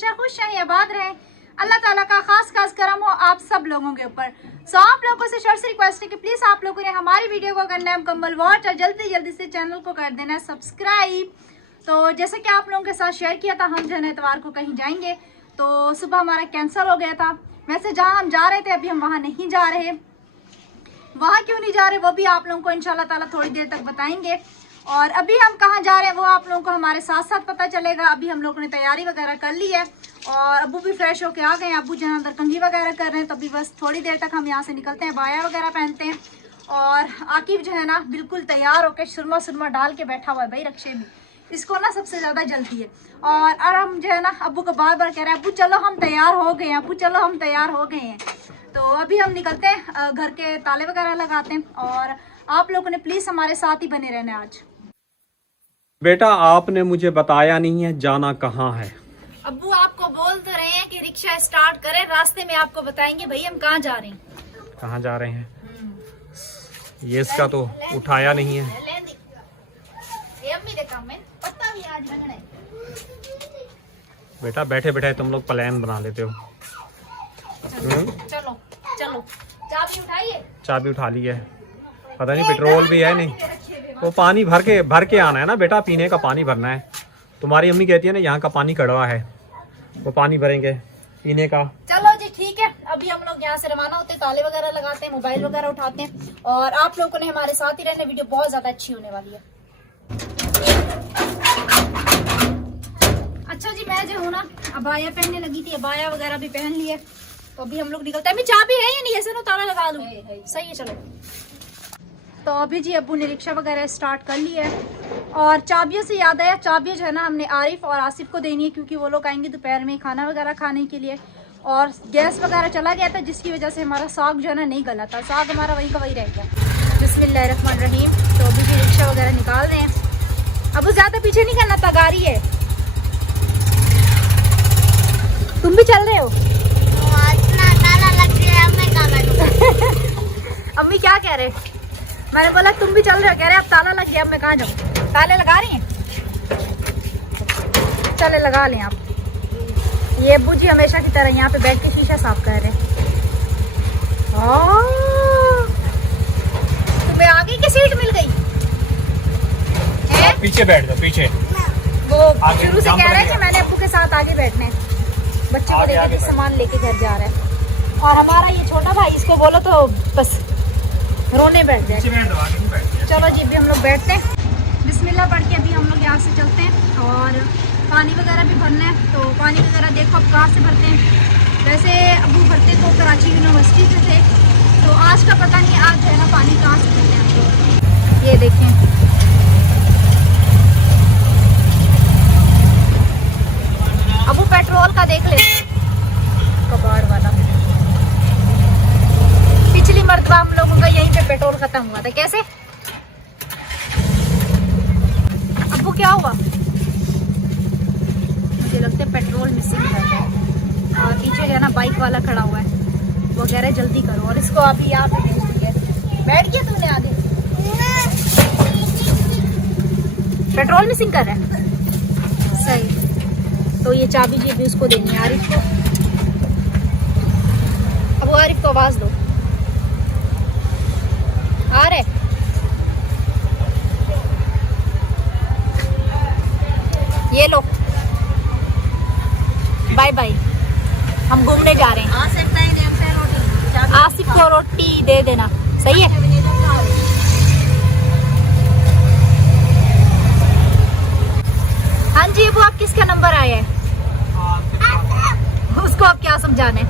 हमेशा खुश रहें, आबाद रहें। अल्लाह ताला का खास करम हो आप सब लोगों के ऊपर। सो आप लोगों से शर्त रिक्वेस्ट है कि प्लीज़ आप लोगों ने हमारी वीडियो को करना है मुकम्मल वॉच और जल्दी से चैनल को कर देना है सब्सक्राइब। तो जैसे कि आप लोगों के साथ शेयर किया था, हम जो है इतवार को कहीं जाएंगे, तो सुबह हमारा कैंसिल हो गया था। वैसे जहाँ हम जा रहे थे अभी हम वहाँ नहीं जा रहे। वहाँ क्यों नहीं जा रहे वो भी आप लोगों को इंशाल्लाह ताला थोड़ी देर तक बताएंगे। और अभी हम कहाँ जा रहे हैं वो आप लोगों को हमारे साथ साथ पता चलेगा। अभी हम लोगों ने तैयारी वगैरह कर ली है और अब्बू भी फ्रेश होके आ गए हैं। अब्बू जहाँ अंदर कंघी वगैरह कर रहे हैं, तो अभी बस थोड़ी देर तक हम यहाँ से निकलते हैं, बाया वगैरह पहनते हैं। और आकिब जो है ना बिल्कुल तैयार होकर सुरमा डाल के बैठा हुआ है भाई रक्शे में। इसको ना सबसे ज़्यादा जल्दी है। और हम जो है ना अब्बू को बार बार कह रहे हैं अब्बू चलो हम तैयार हो गए हैं, अब्बू चलो हम तैयार हो गए हैं। तो अभी हम निकलते हैं, घर के ताले वगैरह लगाते हैं। और आप लोगों ने प्लीज़ हमारे साथ ही बने रहना आज। बेटा आपने मुझे बताया नहीं है जाना कहाँ है। अब्बू आपको बोल तो रहे हैं कि रिक्शा स्टार्ट करें, रास्ते में आपको बताएंगे भाई हम कहाँ जा रहे हैं। कहाँ जा रहे हैं ये इसका तो उठाया नहीं है। बेटा बैठे बैठे तुम लोग प्लान बना लेते हो। चलो चलो चाबी उठाइए। चाबी उठा ली है, पता नहीं पेट्रोल भी है नहीं। वो पानी भर के आना है ना बेटा, पीने का पानी भरना है। तुम्हारी अम्मी कहती है ना यहाँ का पानी कड़वा है, वो पानी भरेंगे पीने का। चलो जी ठीक है, अभी हम लोग यहाँ से रवाना होते हैं, ताले वगैरह लगाते हैं, मोबाइल वगैरह उठाते हैं। और आप लोगों ने हमारे साथ ही रहने, वीडियो बहुत ज्यादा अच्छी होने वाली है। अच्छा जी मैं जो हूँ ना अबाया पहनने लगी थी, अबाया वगैरह भी पहन ली है। तो अभी हम लोग निकलते हैं। अभी चाबी है या नहीं, ऐसे ना ताला लगा दूं। सही है चलो। तो अभी जी अब्बू ने रिक्शा वगैरह स्टार्ट कर ली है। और चाबियों से याद आया, चाबियाँ जो है ना हमने आरिफ और आसिफ को देनी है, क्योंकि वो लोग आएंगे दोपहर में खाना वगैरह खाने के लिए। और गैस वगैरह चला गया था जिसकी वजह से हमारा साग जो है ना नहीं गला था, साग हमारा वहीं का वहीं रह गया। बिस्मिल्लाहिर्रहमानिर्रहीम। तो अभी भी रिक्शा वगैरह निकाल रहे हैं। अब ज़्यादा पीछे नहीं करना, तगारी है। तुम भी चल रहे हो? अम्मी क्या कह रहे? मैंने बोला तुम भी चल रहे हो, कह रहे अब ताला लग गया, अब मैं कहाँ जाऊँ। ताले लगा रही हैं, चले लगा लें आप। ये अब्बू जी हमेशा की तरह यहाँ पे बैठ के शीशा साफ कर रहे हैं। तुम्हें आगे की सीट मिल गई है? पीछे बैठ जाओ, पीछे। वो शुरू से कह रहे हैं कि मैंने अब्बू के साथ आगे बैठने हैं। बच्चों को लेकर सामान लेके घर जा रहा है। और हमारा ये छोटा भाई, इसको बोलो तो बस रोने बैठ जाए। चलो जी अभी हम लोग बैठते हैं, बिस्मिल्लाह पढ़ के अभी हम लोग यहाँ से चलते हैं। और पानी वगैरह भी भरना है, तो पानी वगैरह देखो अब कहाँ से भरते हैं। वैसे अब्बू भरते तो कराची यूनिवर्सिटी से थे, तो आज का पता नहीं आज है ना पानी कहाँ से भरते हैं। ये देखें अब्बू पेट्रोल का देख ले, कबाड़ वाला। पिछली मर्तबा हम लोगों का यहीं पे पेट्रोल खत्म हुआ था। कैसे अब्बू क्या हुआ? मुझे लगता है पेट्रोल मिसिंग है। और पीछे जो है ना बाइक वाला खड़ा हुआ है, वो कह रहा है जल्दी करो। और इसको अभी यहाँ पे भेज दिया। बैठ गया तुमने आगे? पेट्रोल मिसिंग कर रहा है, सही। तो ये चाबी जी भी उसको देनी है, आरिफ को। अब वो आरिफ को आवाज दो, आ रहे। ये लो, बाय बाय, हम घूमने जा रहे हैं। आसिफ को रोटी दे देना, सही है। हाँ जी वो आप किसका नंबर आया है? उसको आप क्या समझाने?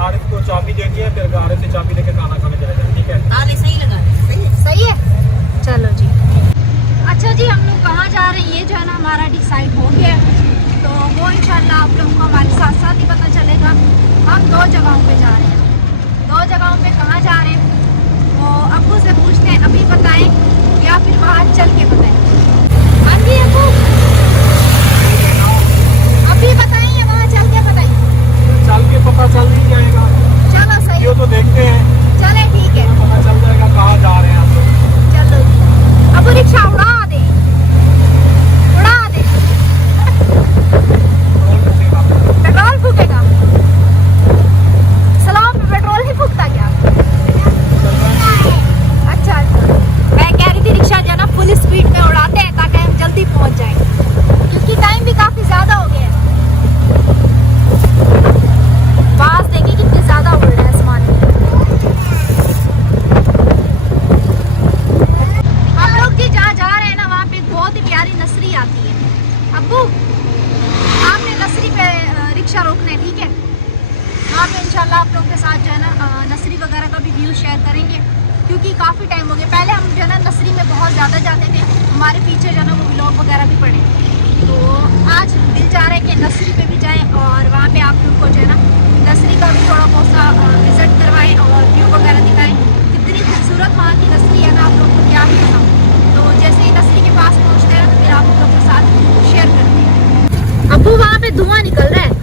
आरिफ को चाबी दे दी है, फिर गाड़ी से चाबी लेके खाना खाने जाएगा। ठीक है, ताले सही लगा, सही है। चलो जी। अच्छा जी हम लोग कहाँ जा रहे हैं ये जो है ना हमारा डिसाइड हो गया है। तो वो इंशाल्लाह आप लोगों को हमारे साथ साथ ही पता चलेगा। हम 2 जगहों पे जा रहे हैं। 2 जगहों पे कहाँ जा रहे हैं वो अब्बू से पूछते हैं, अभी बताएं या फिर वहाँ चल के बताएं। हाँ जी अब्बू अभी बताएं या वहाँ चल के बताएं? चल के पता चल नहीं जाएगा। चलो सही, ये तो देखते हैं। चले ठीक है, पता चल जाएगा कहाँ जा रहे हैं आप लोग। चलो अब रिक्शा उड़ा दे, उड़ा दे। रिक्शा रोकने, ठीक है। वहाँ पे इंशाल्लाह आप लोगों के साथ जो है ना नसरी वगैरह का भी व्यू शेयर करेंगे, क्योंकि काफ़ी टाइम हो गया। पहले हम जो है ना नसरी में बहुत ज़्यादा जाते थे, हमारे पीछे जो है ना वो व्लॉग वगैरह भी पड़े। तो आज दिल चाह रहा है कि नसरी पे भी जाएं और वहाँ पे आप लोग को जो है ना नसरी का भी थोड़ा बहुत सा विज़िट करवाएं और व्यू वगैरह दिखाएं। कितनी खूबसूरत वहाँ की नसरी है ना, आप लोग को क्या ही बताऊँ। तो जैसे ही नसरी के पास पहुँचते हैं तो फिर आप लोग के साथ शेयर करते हैं। अब्बू वहाँ पे धुआं निकल रहा है,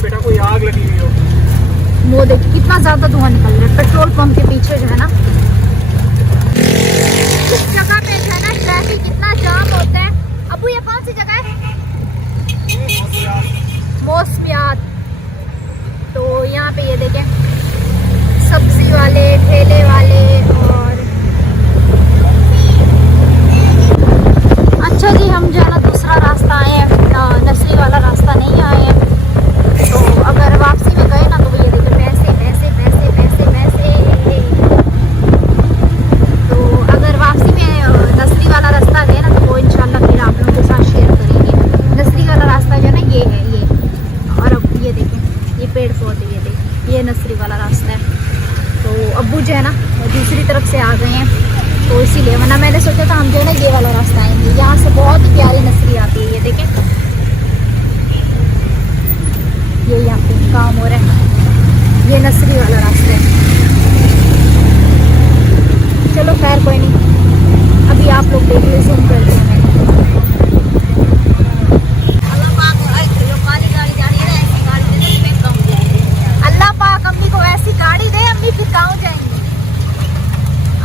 बेटा कोई आग लगी हुई हो। वो देखिए कितना ज्यादा धुआं निकल रहा है पेट्रोल पंप के पीछे जो है ना। इस जगह पे जो है ना ट्रैफिक इतना जाम होता है। अबू ये कौन सी जगह है? मौसमियात। तो यहाँ पे ये देखें सब्जी वाले, ठेले वाले। और अच्छा जी, हम जो है ना दूसरा रास्ता आए हैं, नसरी वाला रास्ता नहीं आए हैं। तो अगर वापसी में गए ना तो ये देखिए पैसे पैसे पैसे पैसे पैसे। तो अगर वापसी में नसरी वाला रास्ता गए ना तो वो इंशाल्लाह फिर आप लोगों के साथ शेयर करेंगे। नसरी वाला रास्ता जो है ना ये है ये। और अब ये देखें ये पेड़ पौधे, ये देखें ये नसरी वाला रास्ता है। तो अब्बू जो है ना दूसरी तरफ से आ गए हैं, तो इसीलिए, वरना मैंने सोचा था हम जो है ना ये वाला रास्ता आएंगे। यहाँ से बहुत ही प्यारी नसरी आती है, ये देखें ये यहाँ पे काम हो रहा है, ये नसरी वाला रास्ता है। चलो खैर कोई नहीं, अभी आप लोग देख लीजिए, जूम करते हैं। अल्लाह पाक अम्मी को ऐसी गाड़ी दे, अम्मी फिर गाँव जाएंगे।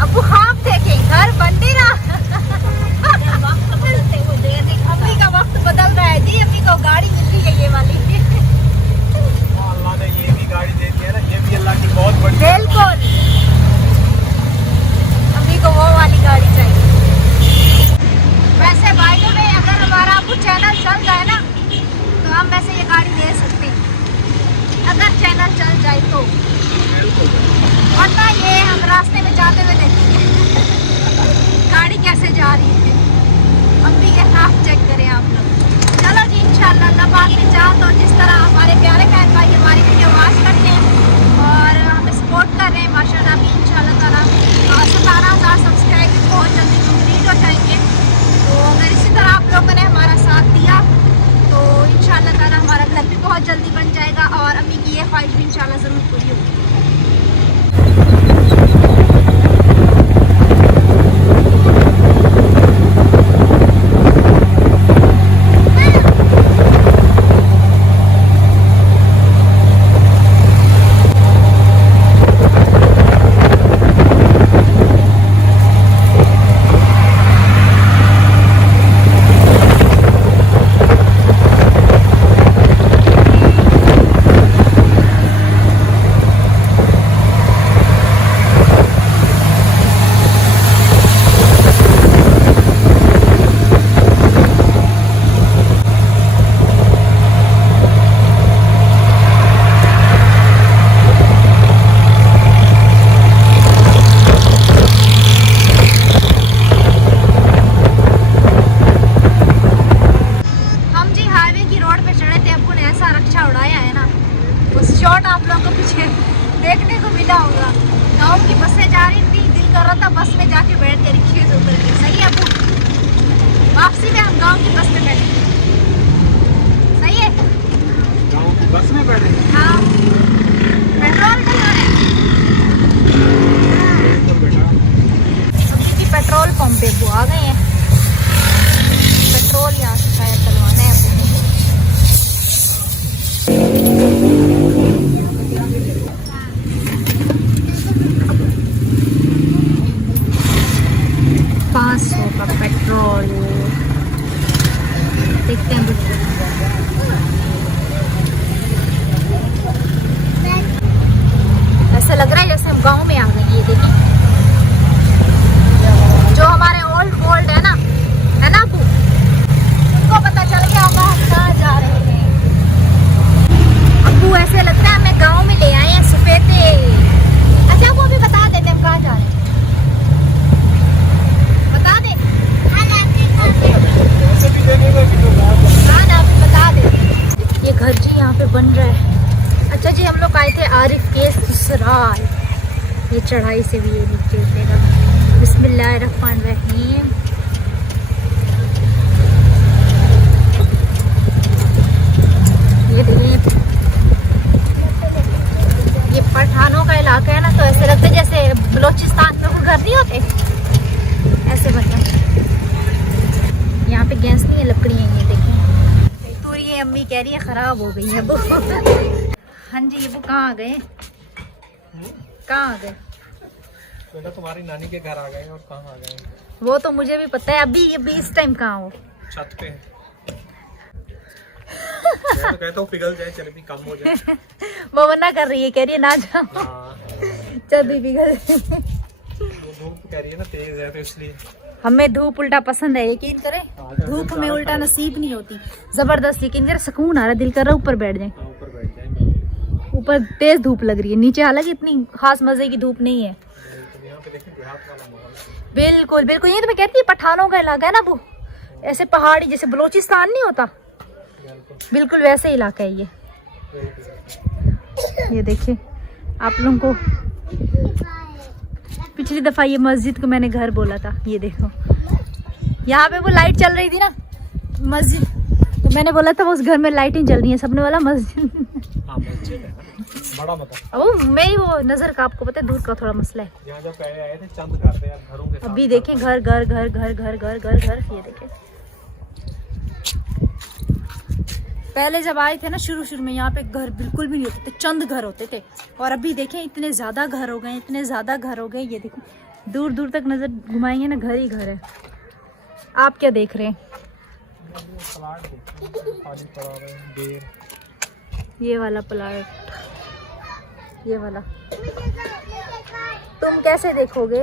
अब ख्वाब देखें, घर बनते ना। अम्मी का वक्त बदल रहा है जी, अम्मी को गाड़ी मिल रही है ये वाली। अल्लाह ने ये भी गाड़ी दे दी है ना, ये भी अल्लाह की बहुत बड़ी। बिल्कुल, अम्मी को वो वाली गाड़ी चाहिए। वैसे बाय द वे अगर हमारा कुछ चैनल चल जाए ना तो हम वैसे ये गाड़ी ले सकते हैं, अगर चैनल चल जाए तो। वरना ये हम रास्ते में जाते हुए देखेंगे गाड़ी कैसे जा रही है। अम्मी के हाथ चेक करें आप लोग। चलो जी, इंशाल्लाह अल्लाह पाक ने चाहा तो जिस तरह हमारे प्यारे बहन भाई हमारी वीडियो वॉच करते हैं और हमें सपोर्ट कर रहे हैं, माशाल्लाह भी इंशाल्लाह ताला 17,000 सब्सक्राइब बहुत जल्दी कंप्लीट हो जाएंगे। तो अगर इसी तरह आप लोगों ने हमारा साथ दिया तो इंशाल्लाह ताला हमारा घर भी बहुत जल्दी बन जाएगा और अम्मी की ये ख्वाहिश भी इंशाल्लाह ज़रूर पूरी होगी। देखने को मिला होगा। गांव की बसें जा रही थी, दिल कर रहा था बस में जाके बैठ के रिक्शे से उतर के। सही है अबू, वापसी में हम गांव की बस में बैठे। सही है, गांव की बस में बैठे। हाँ, पेट्रोल डलवाने। अभी पेट्रोल पंप पे वो आ गए हैं, पेट्रोल यहाँ से शायद डलवाना है अभी। 500 का पेट्रोल देखते हैं। बन रहा है। अच्छा जी, हम लोग आए थे आरिफ के ससुराल। ये चढ़ाई से भी ये नीचे उतरेगा। बिस्मिल्लाहिर्रहमानिर्रहीम। ये देखिए, ये पठानों का इलाका है ना, तो ऐसे लगता है जैसे बलोचिस्तान में घर नहीं होते, ऐसे बनता है। यहाँ पे गैस नहीं है, लकड़ी है। ये देखें, तो ये अम्मी कह रही है खराब हो गई है वो। हाँ जी, ये वो कहाँ आ गए? कहाँ आ गए? बेटा तुम्हारी नानी के घर आ गए। और कहाँ आ गए? वो तो मुझे भी पता है। अभी इस टाइम कहाँ हो? छत पे। मैं तो कहता हूँ पिघल जाए, चर्बी कम हो जाए। वो मना कर रही है, कह रही है ना जाओ, हाँ। चर्बी पिघल। धूप कह रही है ना तेज है, तो इसलिए हमें धूप उल्टा पसंद है, यकीन करें। धूप में उल्टा नसीब नहीं होती। जबरदस्त, यकीन करें, सुकून आ रहा है, दिल कर रहा है ऊपर बैठ जाए। ऊपर बैठ जाएंगे। ऊपर तेज धूप लग रही है, नीचे हालांकि इतनी खास मजे की धूप नहीं है। बिल्कुल बिल्कुल, ये तो मैं कहती है पठानों का इलाका है ना वो, ऐसे पहाड़ी जैसे बलोचिस्तान नहीं होता, बिल्कुल वैसे इलाका है ये। ये देखिए आप लोगों को, पिछली दफा ये मस्जिद को मैंने घर बोला था। ये देखो, यहाँ पे वो लाइट चल रही थी ना मस्जिद, तो मैंने बोला था उस घर में लाइटें जल रही हैं, सबने वाला मस्जिद। बड़ा बता। अब मेरी वो नजर का, आपको पता है दूर का थोड़ा मसला है। यहाँ जब पहले आए थे चंद घर थे यार, घरों के अभी देखें घर घर घर घर घर घर घर घर। ये देखें, पहले जब आए थे ना शुरू में, यहाँ पे घर बिल्कुल भी नहीं होते थे, चंद घर होते थे। और अभी देखें इतने ज्यादा घर हो गए, इतने ज्यादा घर हो गए। ये देखो, दूर दूर तक नजर घुमाएंगे ना, घर ही घर है। आप क्या देख रहे हैं? ये वाला प्लाट, ये वाला तुम कैसे देखोगे?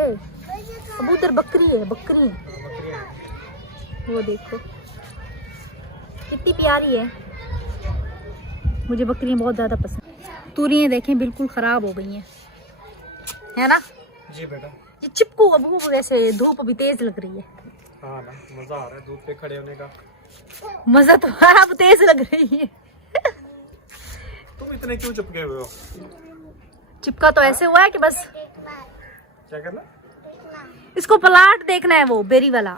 कबूतर, बकरी है, बकरी। वो देखो कितनी प्यारी है, मुझे बकरियां बहुत ज्यादा पसंद। तूरियां देखें बिल्कुल खराब हो गई हैं, है ना? जी बेटा। ये चिपकू अब वैसे धूप अभी तेज लग रही है। हाँ ना, मजा आ रहा है धूप पे खड़े होने का। मजा तो अब तेज लग रही है। तुम इतने क्यों चिपके हुए हो? चिपका तो ऐसे हुआ है कि बस। क्या करना? इसको प्लाट देखना है, वो बेरी वाला।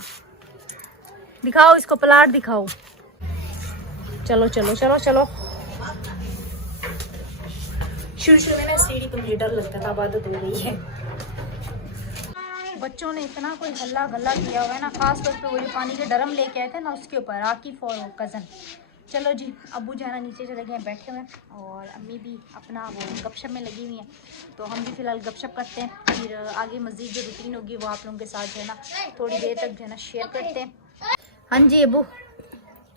दिखाओ इसको, प्लाट दिखाओ। चलो चलो चलो चलो। शुरू में ना सीढ़ी पर मुझे डर लगता था, आदत हो गई है। बच्चों ने इतना कोई हल्ला गल्ला किया हुआ है ना, खास तौर पे वो जो पानी के ड्रम लेके आए थे ना, उसके ऊपर आकिफ और कज़न। चलो जी, अब्बू जो है ना नीचे चले गए हैं, बैठे हुए हैं, और अम्मी भी अपना वो गपशप में लगी हुई हैं। तो हम भी फ़िलहाल गपशप करते हैं, फिर आगे मज़ीद जो रूटीन होगी वो आप लोगों के साथ जो है ना थोड़ी देर तक जो है ना शेयर करते हैं। हाँ जी अब्बू।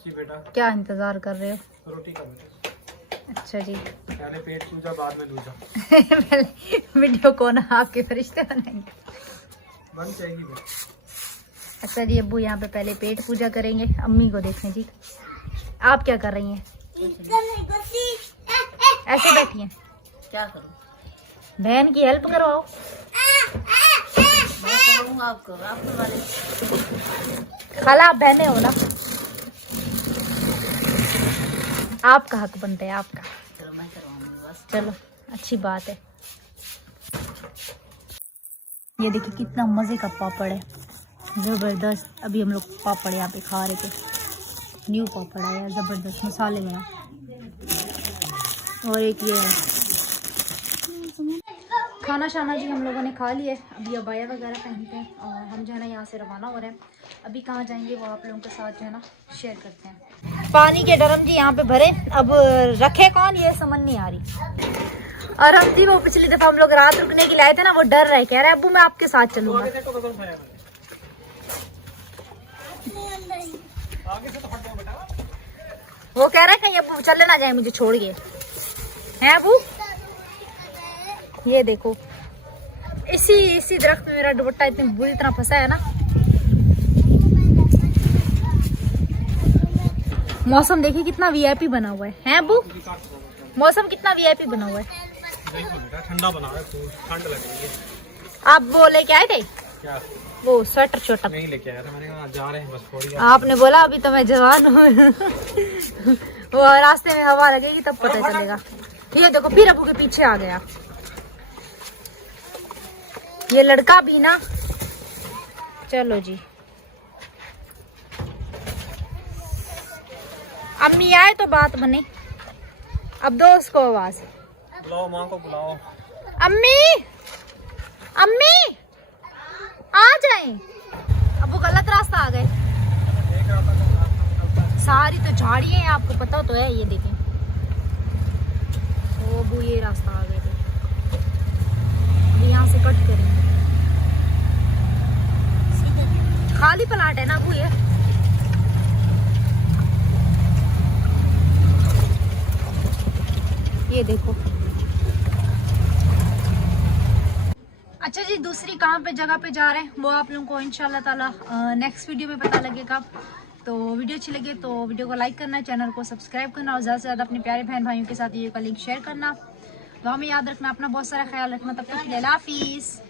जी बेटा। क्या इंतज़ार कर रहे हो? रोटी का बेटा। अच्छा जी। पहले पेट पूजा, बाद में दूजा। पहले वीडियो कौन आपके फरिश्ते बनाएंगे? बन जाएगी बेटा। अच्छा जी, अब्बू यहाँ पे पहले पेट पूजा करेंगे। अम्मी को देखें जी, आप क्या कर रही हैं? ऐसे बैठी हैं? क्या करूं? बहन की हेल्प करवाओ। मैं करूंगा, आप करो, आप करवा लें। खाला आप बहने हो ना, आपका हक बनता है, आपका। चलो मैं करवाऊंगी बस। चलो अच्छी बात है। ये देखिए कितना मज़े का पापड़ है, ज़बरदस्त। अभी हम लोग पापड़ यहाँ पे खा रहे थे, न्यू पापड़ आया, ज़बरदस्त मसाले में। और एक ये है खाना शाना जी हम लोगों ने खा लिया। अभी अबाया वगैरह पहनते हैं और हम जो है ना यहाँ से रवाना हो रहे हैं। अभी कहाँ जाएंगे वो आप लोगों के साथ जो है ना शेयर करते हैं। पानी के ड्रम जी यहाँ पे भरे, अब रखे कौन ये समझ नहीं आ रही। और हम जी वो पिछली दफा हम लोग रात रुकने की लाए थे ना, वो डर रहे, कह रहे अब्बू मैं आपके साथ चलूंगा। वो कह रहे कहीं अब्बू चले ना जाए मुझे छोड़ के, हैं अब्बू? ये देखो इसी दरख्त में मेरा दुपट्टा इतनी बुरी तरह फंसा है ना। मौसम देखिए कितना वीआईपी बना हुआ है, हैं अब्बू? मौसम कितना वीआईपी बना हुआ है। ठंडा बना है, ठंड लग रही है। आप वो लेके आए थे? क्या वो स्वेटर छोटा नहीं लेके आया था, मैंने कहा जा रहे हैं बस थोड़ी देर। आपने बोला अभी तो मैं जवान हूँ। वो रास्ते में हवा लगेगी तब पता चलेगा। ये देखो फिर अबू के पीछे आ गया ये लड़का भी ना। चलो जी, अम्मी आए तो बात बने। अब दो उसको आवाज, बुलाओ माँ को बुलाओ। अम्मी अम्मी आ जाए। अब वो गलत रास्ता आ गए। सारी तो झाड़ियां हैं, आपको पता तो है। ये देखें वो अबू ये रास्ता आ गए थे, यहाँ से कट करेंगे। खाली प्लाट है ना अबू ये देखो। अच्छा जी, दूसरी कहाँ पे जगह पे जा रहे हैं वो आप लोगों को इंशाल्लाह ताला नेक्स्ट वीडियो में पता लगेगा। तो वीडियो अच्छी लगे तो वीडियो को लाइक करना, चैनल को सब्सक्राइब करना और ज़्यादा से ज़्यादा अपने प्यारे बहन भाइयों के साथ वीडियो का लिंक शेयर करना। दुआ में याद रखना, अपना बहुत सारा ख्याल रखना। तब तक के लिए अल्लाह हाफिज़।